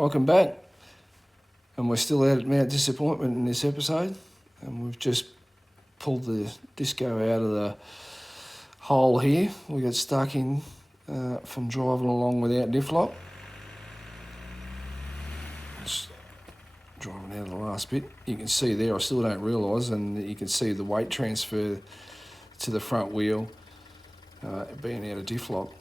Welcome back. And we're still out at Mount Disappointment in this episode. And we've just pulled the disco out of the hole here. We got stuck in from driving along without diff lock. Just driving out of the last bit. You can see there, I still don't realise, and you can see the weight transfer to the front wheel being out of diff lock.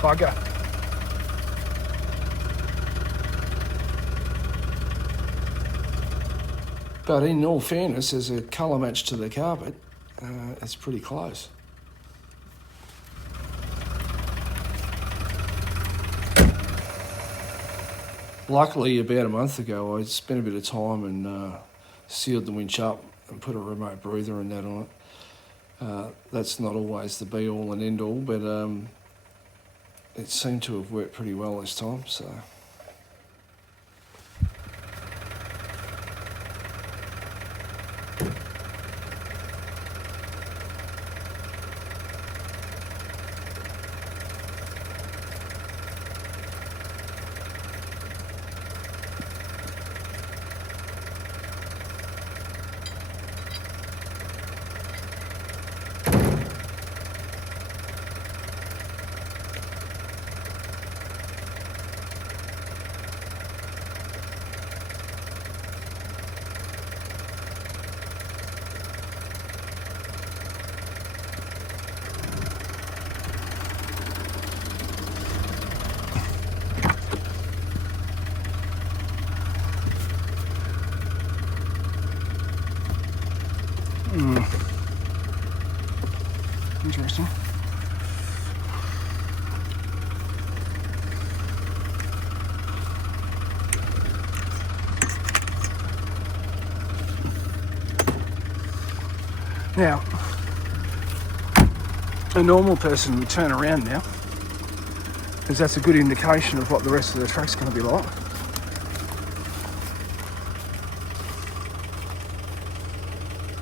Bugger. But in all fairness, as a colour match to the carpet, it's pretty close. Luckily, about a month ago, I spent a bit of time and sealed the winch up and put a remote breather and that on it. That's not always the be-all and end-all, but it seemed to have worked pretty well this time, so. Interesting. Now, a normal person would turn around now, because that's a good indication of what the rest of the track's going to be like.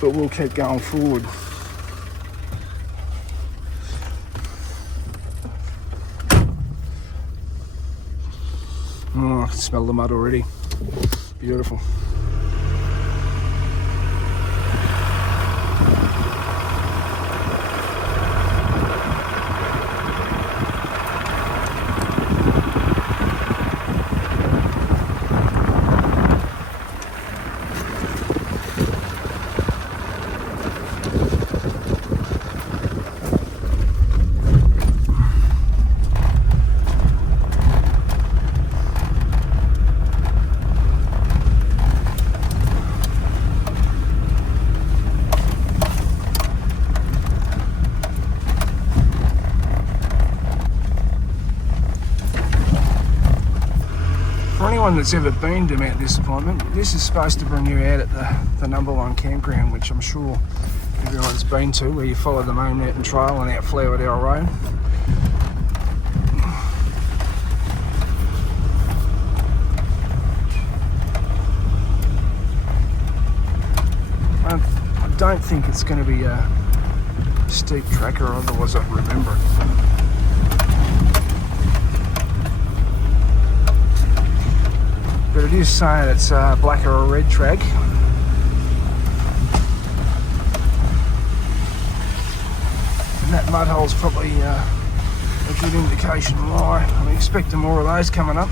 But we'll keep going forward. Oh, I can smell the mud already. Beautiful. That's ever been to Mount Disappointment, this is supposed to bring you out at the number one campground, which I'm sure everyone's been to, where you follow the main mountain trail and out Flowerdale Road. I don't think it's going to be a steep track, or otherwise I'd remember it. But it is saying it's a black or a red track. And that mud hole's probably a good indication why. I'm expecting more of those coming up.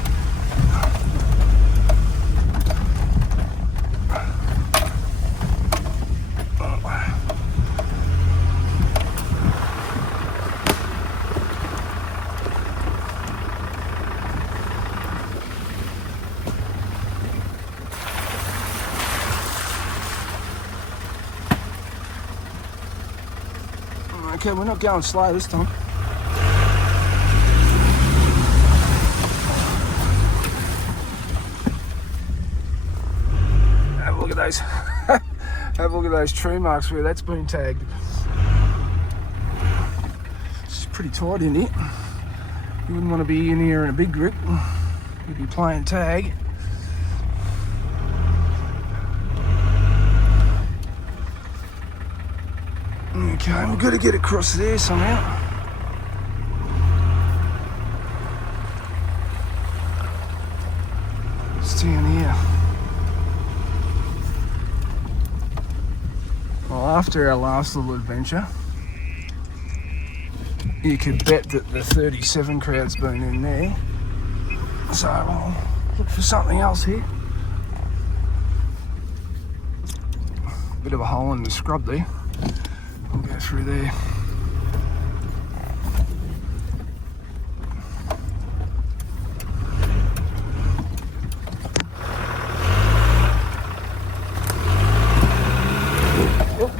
Okay, we're not going slow this time. Have a look at those. Have a look at those true marks where that's been tagged. pretty tight in here. You wouldn't want to be in here in a big grip. You'd be playing tag. Okay, we've got to get across there somehow. It's down here. Well, after our last little adventure, you could bet that the 37 crowd's been in there. So I'll look for something else here. Bit of a hole in the scrub there. We'll go through there. Oh.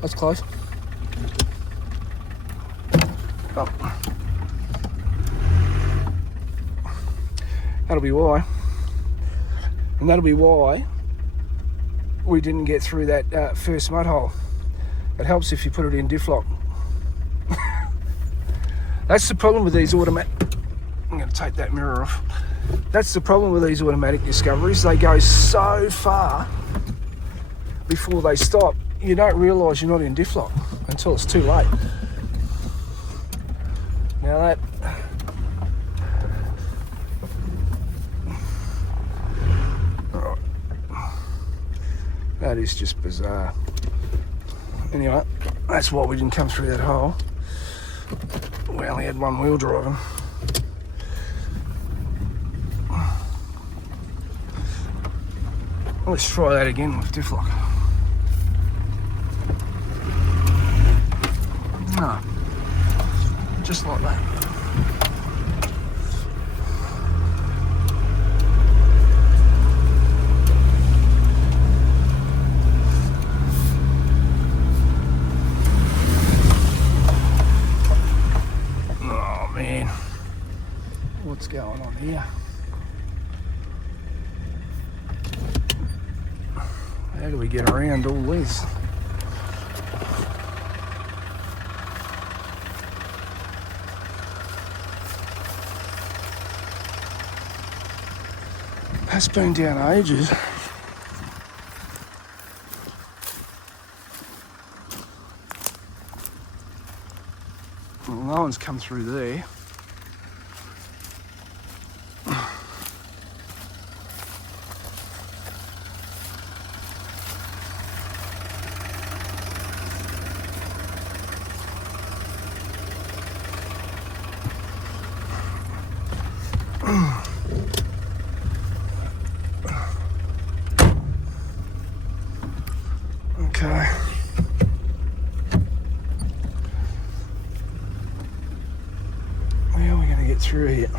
That's close. Oh. That'll be why. And that'll be why we didn't get through that first mud hole. It helps if you put it in diff lock. That's the problem with these automatic... I'm going to take that mirror off. That's the problem with these automatic discoveries. They go so far before they stop. You don't realise you're not in diff lock until it's too late. Now that... That is just bizarre. Anyway, that's why we didn't come through that hole. We only had one wheel driving. Let's try that again with diff lock. No, just like that. What's going on here? How do we get around all this? That's been down ages. Well, no one's come through there. Okay. How are we going to get through here?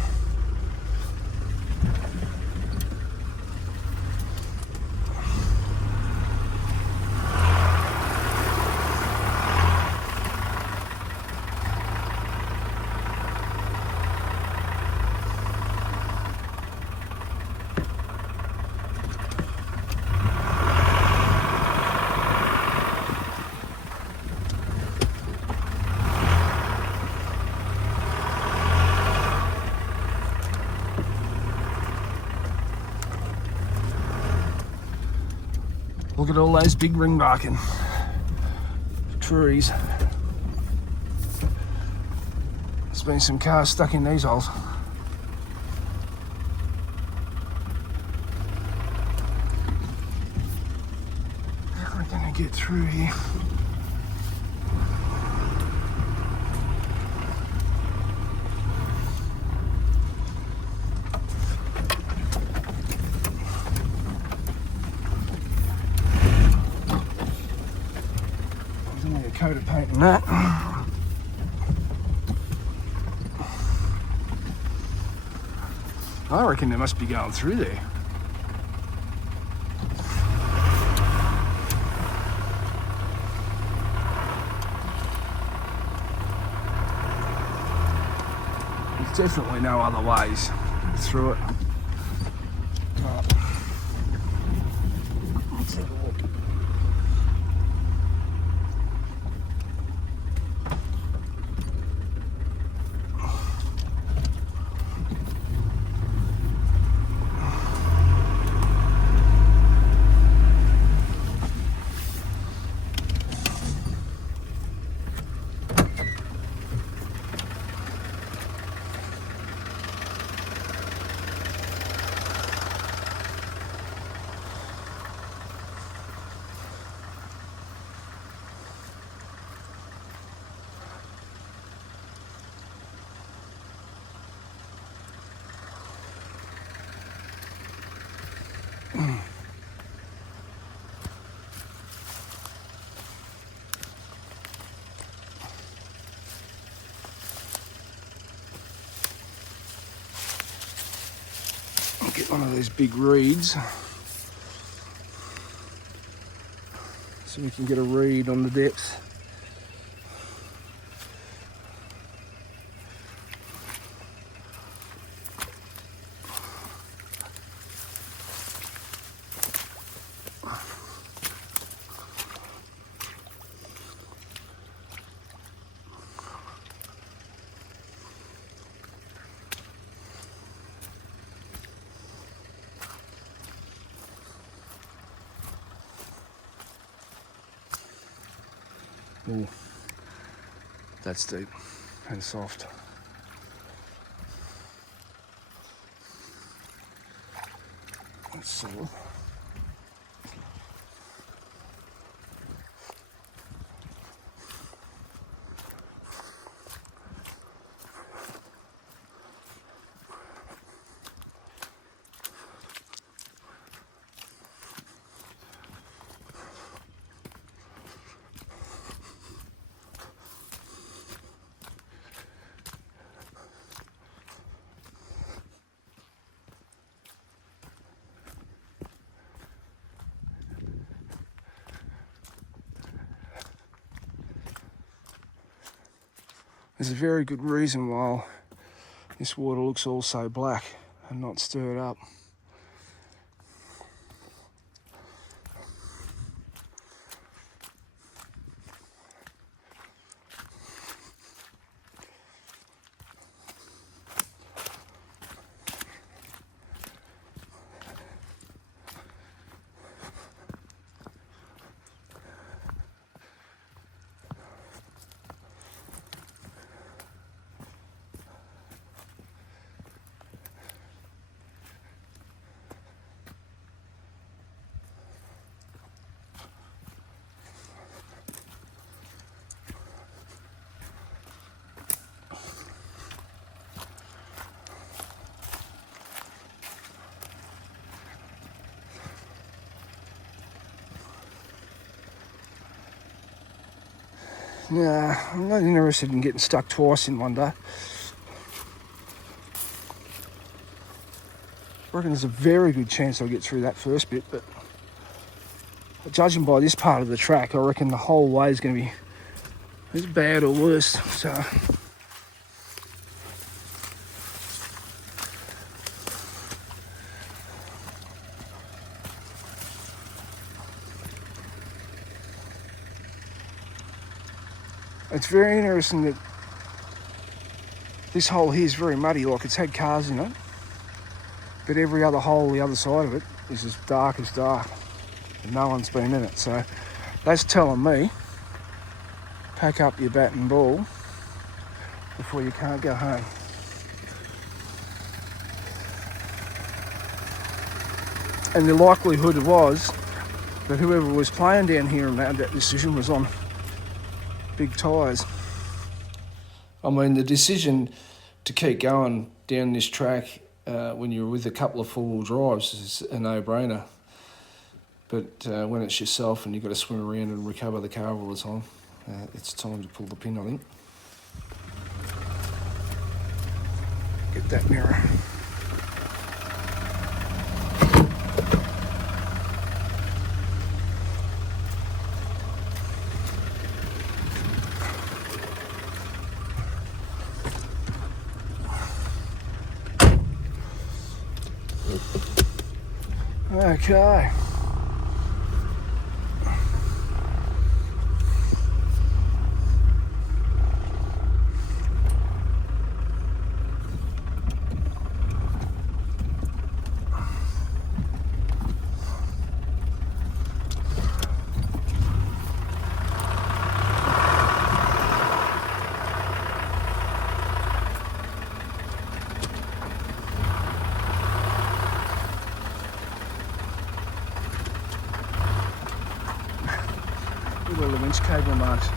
Look at all those big ring barking trees. There's been some cars stuck in these holes. How are we going to get through here? Coat of paint and that. I reckon they must be going through there. There's definitely no other ways through it. Right. Let's have a look. I'll get one of these big reeds so we can get a read on the depth. Oh, that's deep and soft. That's solid. There's a very good reason why this water looks all so black and not stirred up. Nah, I'm not interested in getting stuck twice in one day. I reckon there's a very good chance I'll get through that first bit, but judging by this part of the track, I reckon the whole way is going to be as bad or worse. So it's very interesting that this hole here is very muddy, like it's had cars in it, but every other hole the other side of it is as dark, and no one's been in it. So that's telling me, pack up your bat and ball before you can't go home. And the likelihood was that whoever was playing down here and made that decision was on big tyres. I mean, the decision to keep going down this track when you're with a couple of four-wheel drives is a no-brainer. But when it's yourself and you've got to swim around and recover the car all the time, it's time to pull the pin, I think. Get that mirror. Okay. Where the winch cable marks.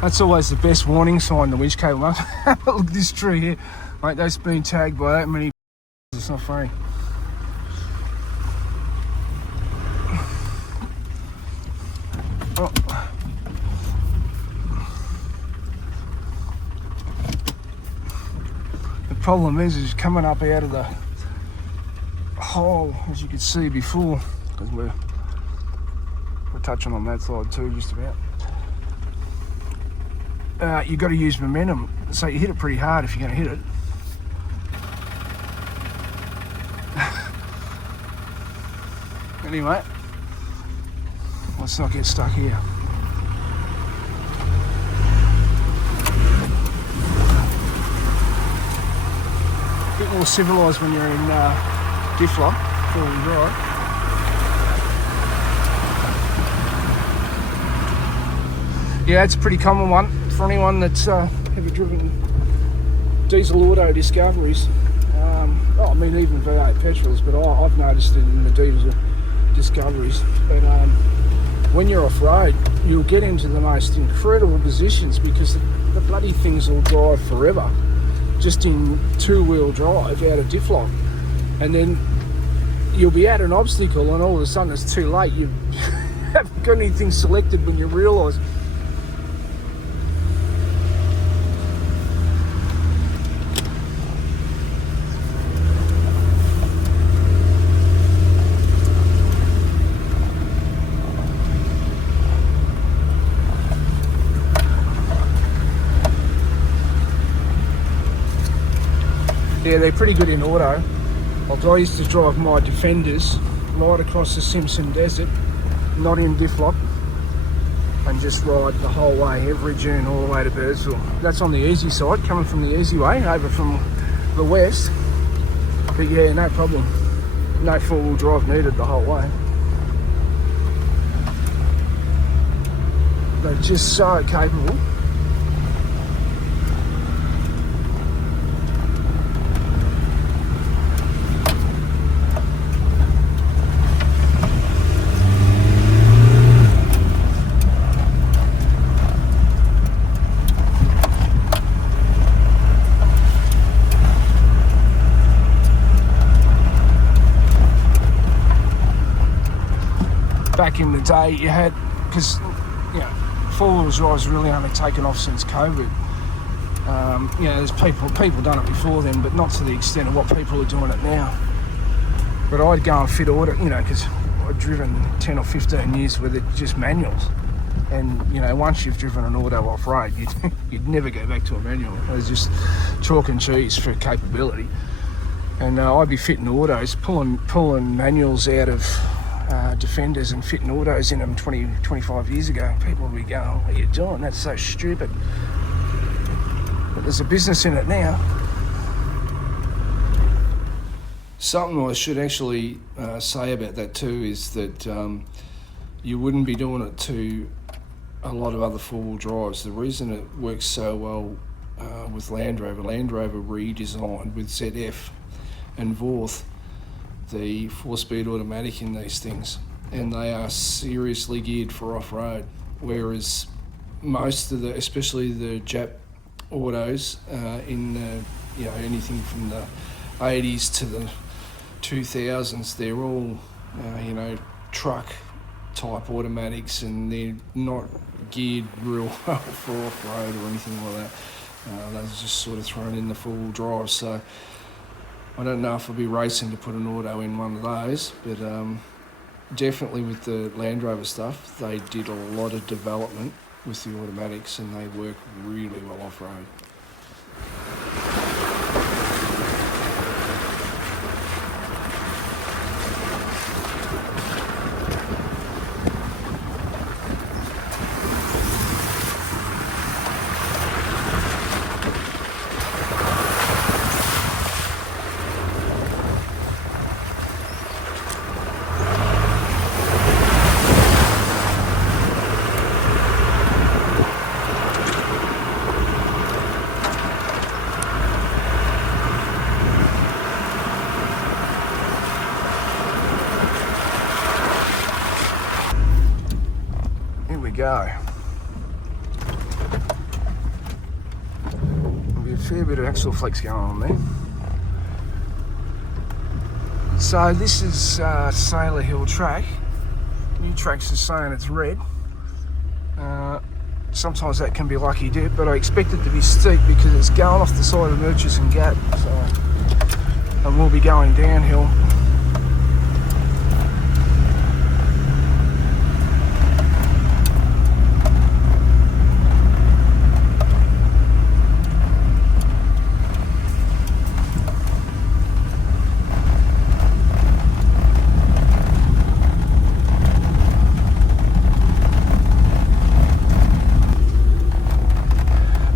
That's always the best warning sign, the winch cable mark. Look at this tree here. Mate, that's been tagged by that many. It's not funny. Oh. The problem is coming up out of the hole, as you could see before, because we're touching on that side too, just about. You've got to use momentum, so you hit it pretty hard if you're going to hit it. Anyway, let's not get stuck here. A bit more civilised when you're in diff lock, four-wheel drive. Yeah, it's a pretty common one for anyone that's ever driven diesel auto discoveries. I mean, even V8 petrols, but I've noticed it in the diesel discoveries. But when you're off-road, you'll get into the most incredible positions because the bloody things will drive forever, just in two-wheel drive out of diff lock. And then you'll be at an obstacle and all of a sudden it's too late. You haven't got anything selected when you realise. Yeah, they're pretty good in auto. Like I used to drive my Defenders right across the Simpson Desert, not in diff lock, and just ride the whole way, every dune, all the way to Birdsville. That's on the easy side, coming from the easy way, over from the west. But yeah, no problem. No four-wheel drive needed the whole way. They're just so capable. Back in the day, you had, because you know, four-wheel drive's really only taken off since COVID. You know, there's people done it before then, but not to the extent of what people are doing it now. But I'd go and fit auto, you know, because I'd driven 10 or 15 years with it just manuals. And you know, once you've driven an auto off-road, you'd never go back to a manual. It was just chalk and cheese for capability. And I'd be fitting autos, pulling manuals out of Defenders and fitting autos in them 25 years ago. People would be going, what are you doing? That's so stupid. But there's a business in it now. Something I should actually say about that too is that you wouldn't be doing it to a lot of other four-wheel drives. The reason it works so well with Land Rover redesigned with ZF and Vorth the 4-speed automatic in these things, and they are seriously geared for off-road, whereas most of the, especially the Jap autos in you know, anything from the 80s to the 2000s, they're all you know, truck type automatics, and they're not geared real well for off-road or anything like that. Those are just sort of thrown in the four-wheel drive. So I don't know if I'll be racing to put an auto in one of those, but definitely with the Land Rover stuff, they did a lot of development with the automatics, and they work really well off-road. Fair bit of axle flex going on there. So this is Sailor Hill track. New Tracks is saying it's red. Sometimes that can be lucky dip, but I expect it to be steep because it's going off the side of Murchison Gap, so, and we'll be going downhill.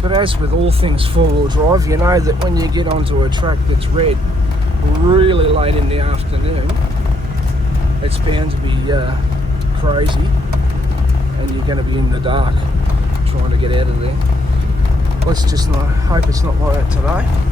But as with all things four-wheel drive, you know that when you get onto a track that's red really late in the afternoon, it's bound to be crazy, and you're going to be in the dark trying to get out of there. Let's just hope it's not like that today.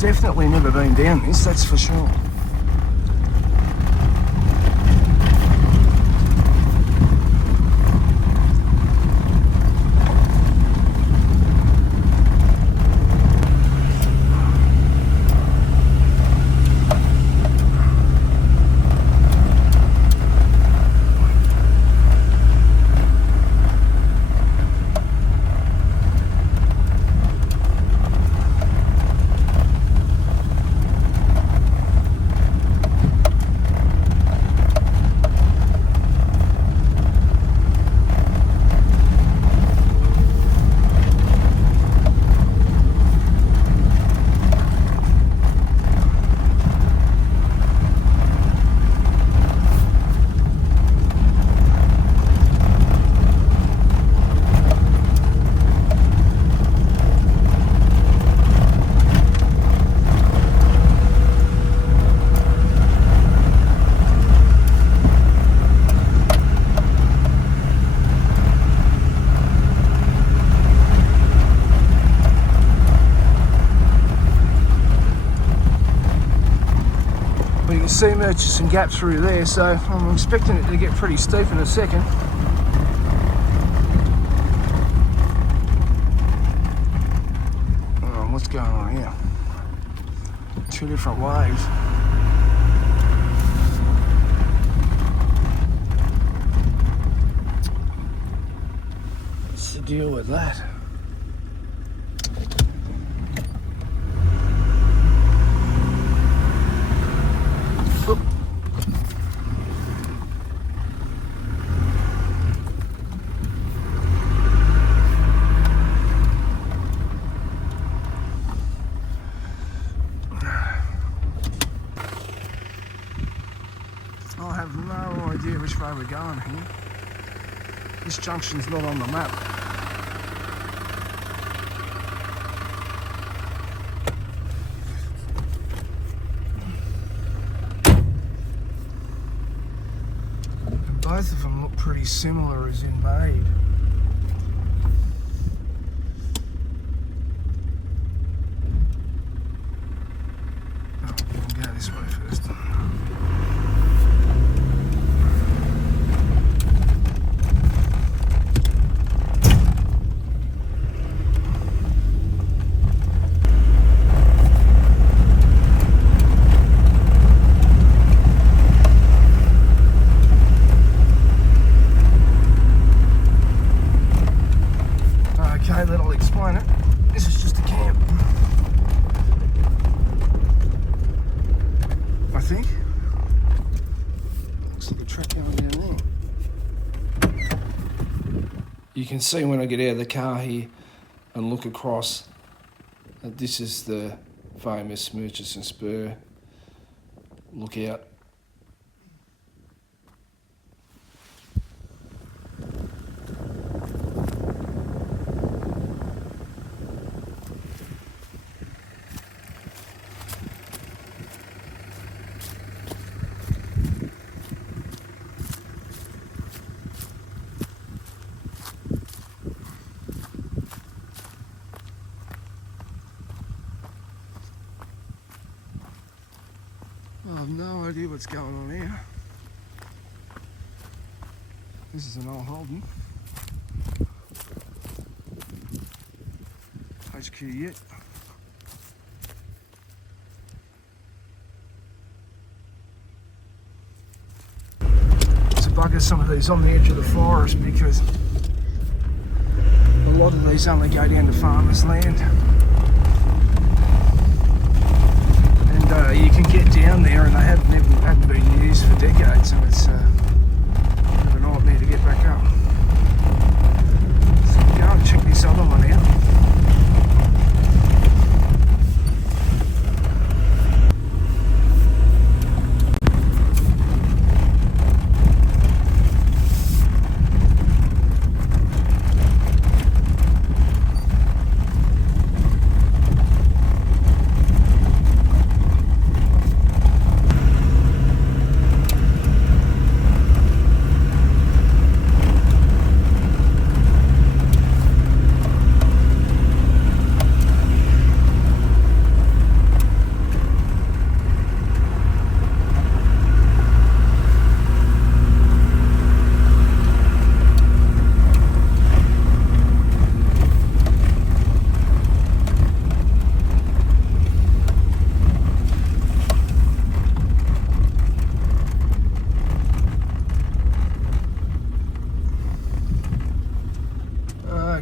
Definitely never been down this, that's for sure. You can see Murchison Gap through there, so I'm expecting it to get pretty steep in a second. Oh, what's going on here? Two different waves. What's the deal with that? I have no idea which way we're going here. This junction's not on the map. Both of them look pretty similar as in made. Oh, we'll go this way first. Okay, that'll explain it. This is just a camp, I think. Looks like a track going down there. You can see when I get out of the car here and look across that this is the famous Murchison Spur lookout. idea what's going on here. This is an old Holden. HQ yet. It's a bugger some of these on the edge of the forest because a lot of these only go down to farmers' land. And you can get down there and they haven't been used for decades, so it's a bit of a nightmare to get back up. So we'll go and check this other one out.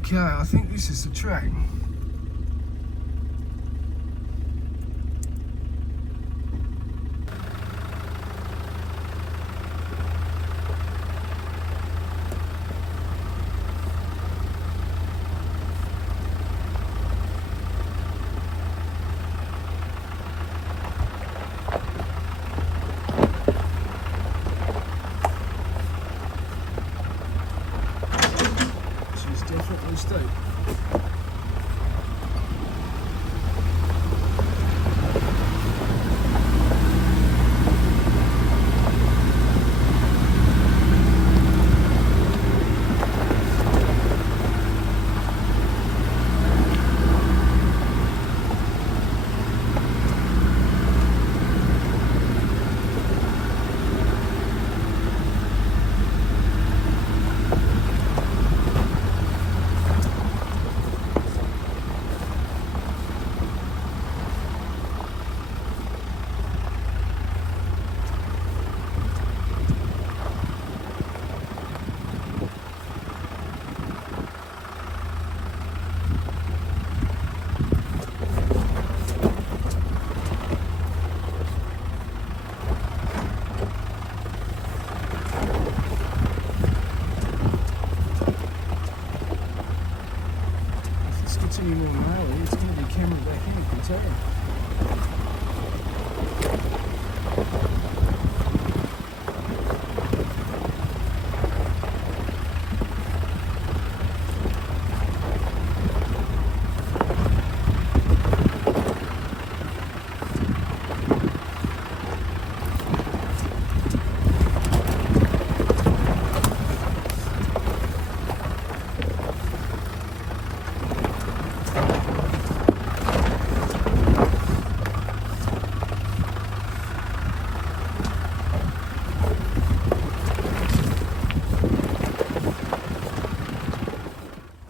Okay, I think this is the track. Definitely steep. Any more gnarly, it's going to be camera back in, you can tell.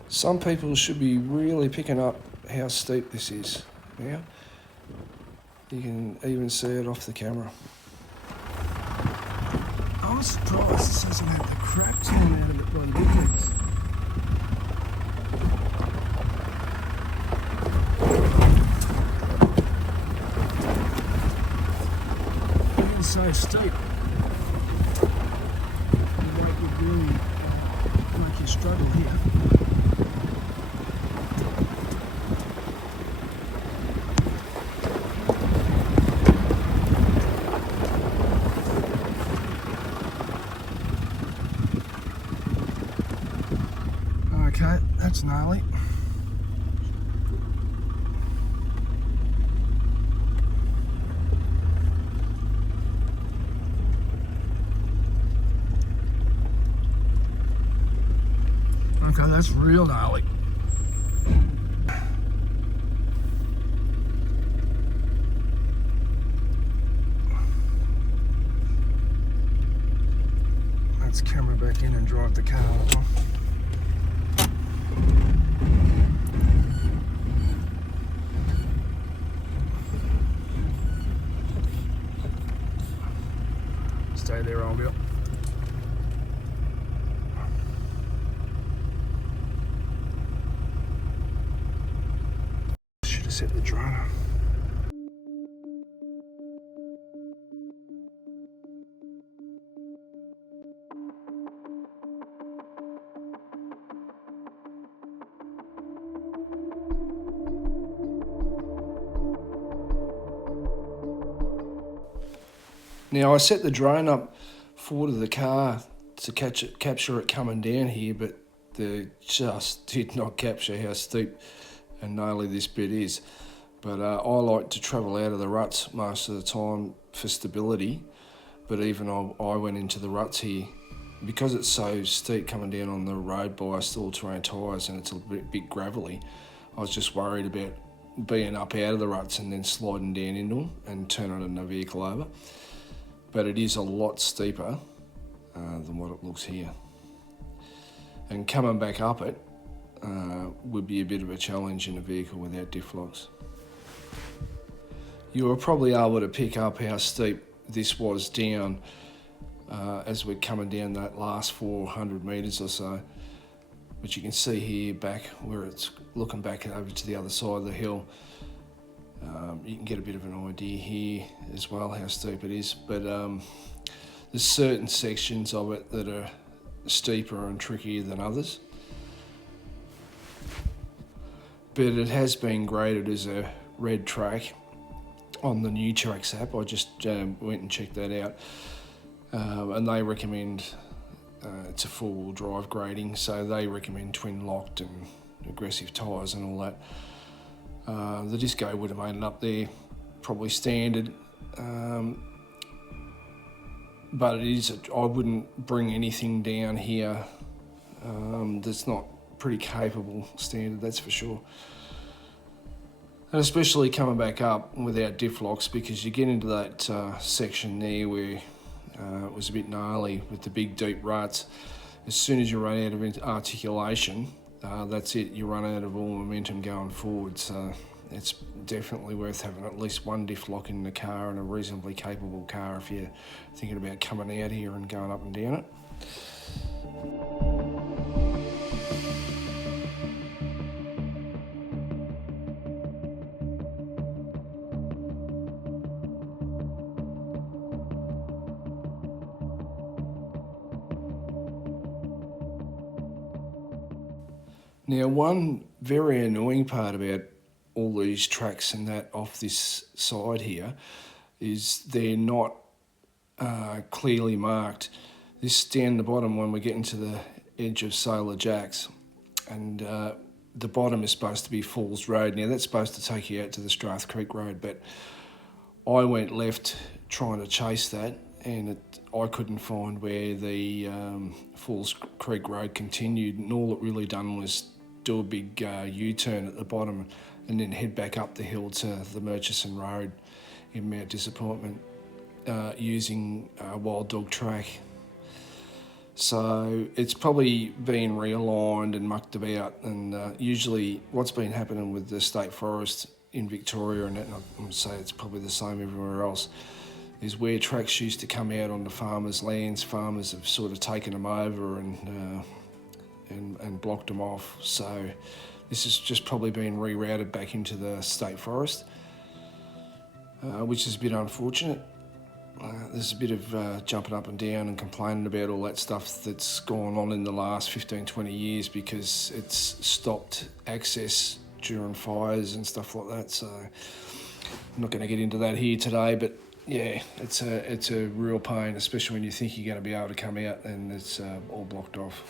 Some people should be really picking up how steep this is now. You can even see it off the camera. I was surprised this doesn't have the crap torn out of it by the big ones. It's so steep. The weight would really make you struggle here. Okay, that's gnarly. Okay, that's real gnarly. back in and drive the car on. Stay there, old girl. Should have set the drone on. Now I set the drone up forward of the car to capture it coming down here, but they just did not capture how steep and gnarly this bit is. But I like to travel out of the ruts most of the time for stability, but even I went into the ruts here. Because it's so steep coming down on the road by all-terrain tyres and it's a bit gravelly, I was just worried about being up out of the ruts and then sliding down into them and turning the vehicle over. But it is a lot steeper than what it looks here. And coming back up it would be a bit of a challenge in a vehicle without diff locks. You were probably able to pick up how steep this was down as we're coming down that last 400 metres or so. But you can see here back where it's looking back over to the other side of the hill. You can get a bit of an idea here as well how steep it is, but there's certain sections of it that are steeper and trickier than others. But it has been graded as a red track on the new Tracks app. I just went and checked that out, and they recommend it's a four-wheel drive grading, so they recommend twin locked and aggressive tyres and all that. The Disco would have made it up there, probably standard, but it is. I wouldn't bring anything down here that's not pretty capable standard, that's for sure. And especially coming back up without diff locks, because you get into that section there where it was a bit gnarly with the big deep ruts. As soon as you run out of articulation, that's it, you run out of all momentum going forward. So it's definitely worth having at least one diff lock in the car, and a reasonably capable car if you're thinking about coming out here and going up and down it. Now, one very annoying part about all these tracks and that off this side here is they're not clearly marked. This down the bottom when we get into the edge of Sailor Jacks, and the bottom is supposed to be Falls Road. Now that's supposed to take you out to the Strath Creek Road, but I went left trying to chase that, and I couldn't find where the Falls Creek Road continued, and all it really done was do a big U-turn at the bottom and then head back up the hill to the Murchison Road in Mount Disappointment using Wild Dog Track. So it's probably been realigned and mucked about, and usually what's been happening with the State Forest in Victoria, and I'm going to say it's probably the same everywhere else, is where tracks used to come out on the farmers' lands, farmers have sort of taken them over and blocked them off. So this has just probably been rerouted back into the State Forest, which is a bit unfortunate. There's a bit of jumping up and down and complaining about all that stuff that's gone on in the last 15-20 years because it's stopped access during fires and stuff like that. So I'm not going to get into that here today, but yeah, it's a real pain, especially when you think you're going to be able to come out and it's all blocked off.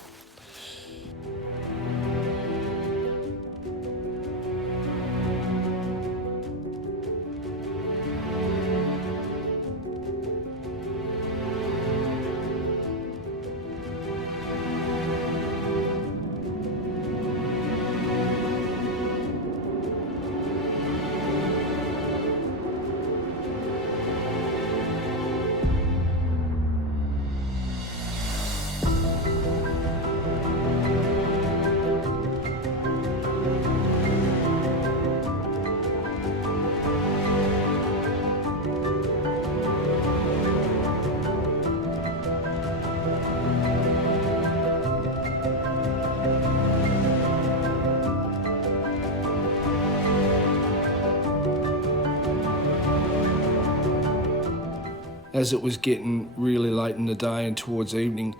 as it was getting really late in the day and towards evening,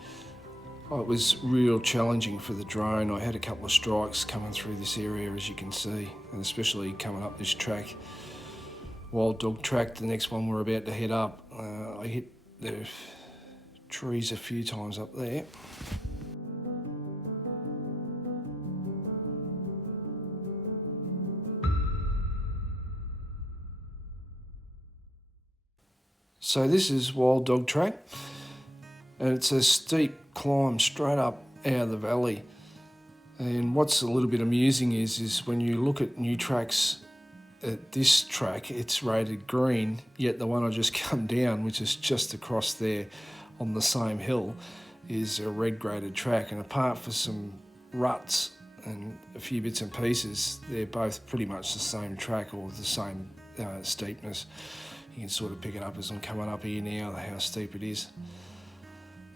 it was real challenging for the drone. I had a couple of strikes coming through this area, as you can see, and especially coming up this track, Wild Dog track, the next one we're about to head up. I hit the trees a few times up there. So this is Wild Dog track, and it's a steep climb straight up out of the valley. And what's a little bit amusing is when you look at new tracks at this track, it's rated green, yet the one I just come down, which is just across there on the same hill, is a red graded track. And apart from some ruts and a few bits and pieces, they're both pretty much the same track or the same steepness. You can sort of pick it up as I'm coming up here now, how steep it is.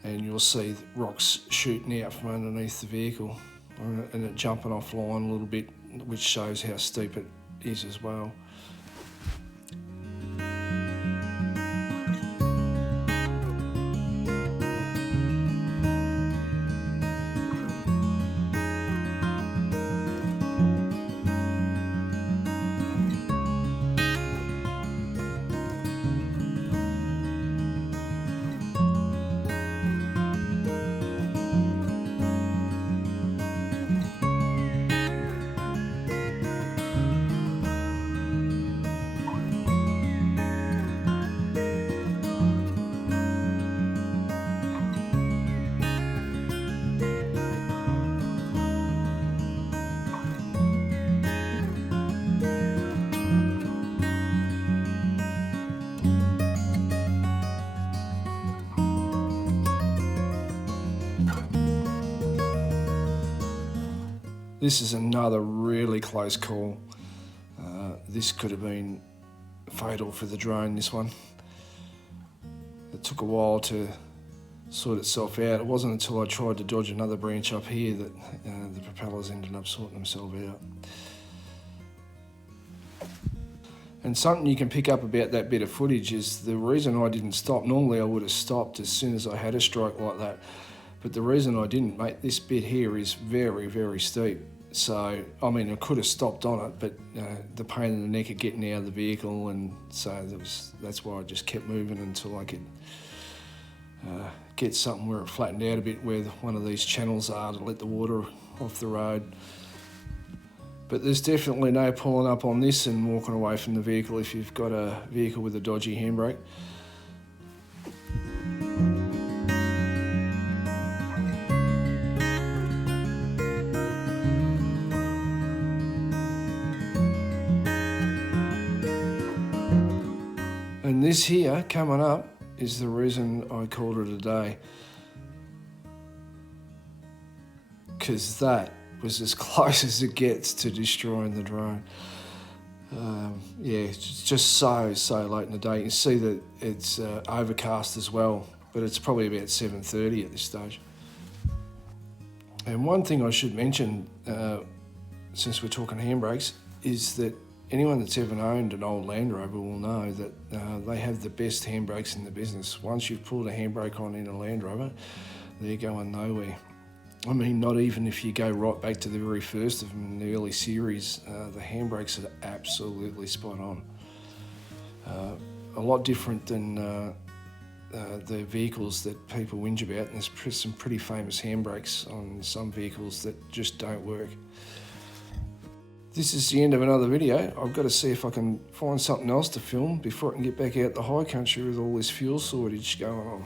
And you'll see rocks shooting out from underneath the vehicle and it jumping offline a little bit, which shows how steep it is as well. This is another really close call. This could have been fatal for the drone, this one. It took a while to sort itself out. It wasn't until I tried to dodge another branch up here that the propellers ended up sorting themselves out. And something you can pick up about that bit of footage is the reason I didn't stop. Normally I would have stopped as soon as I had a strike like that. But the reason I didn't, mate, this bit here is very, very steep. So, I mean, I could have stopped on it, but the pain in the neck of getting out of the vehicle, and so that's why I just kept moving until I could get something where it flattened out a bit, where one of these channels are to let the water off the road. But there's definitely no pulling up on this and walking away from the vehicle if you've got a vehicle with a dodgy handbrake. And this here, coming up, is the reason I called it a day. Because that was as close as it gets to destroying the drone. Yeah, it's just so late in the day. You can see that it's overcast as well, but it's probably about 7:30 at this stage. And one thing I should mention, since we're talking handbrakes, is that anyone that's ever owned an old Land Rover will know that they have the best handbrakes in the business. Once you've pulled a handbrake on in a Land Rover, they're going nowhere. I mean, not even if you go right back to the very first of them in the early series, the handbrakes are absolutely spot on. A lot different than the vehicles that people whinge about, and there's some pretty famous handbrakes on some vehicles that just don't work. This is the end of another video. I've got to see if I can find something else to film before I can get back out the high country with all this fuel shortage going on.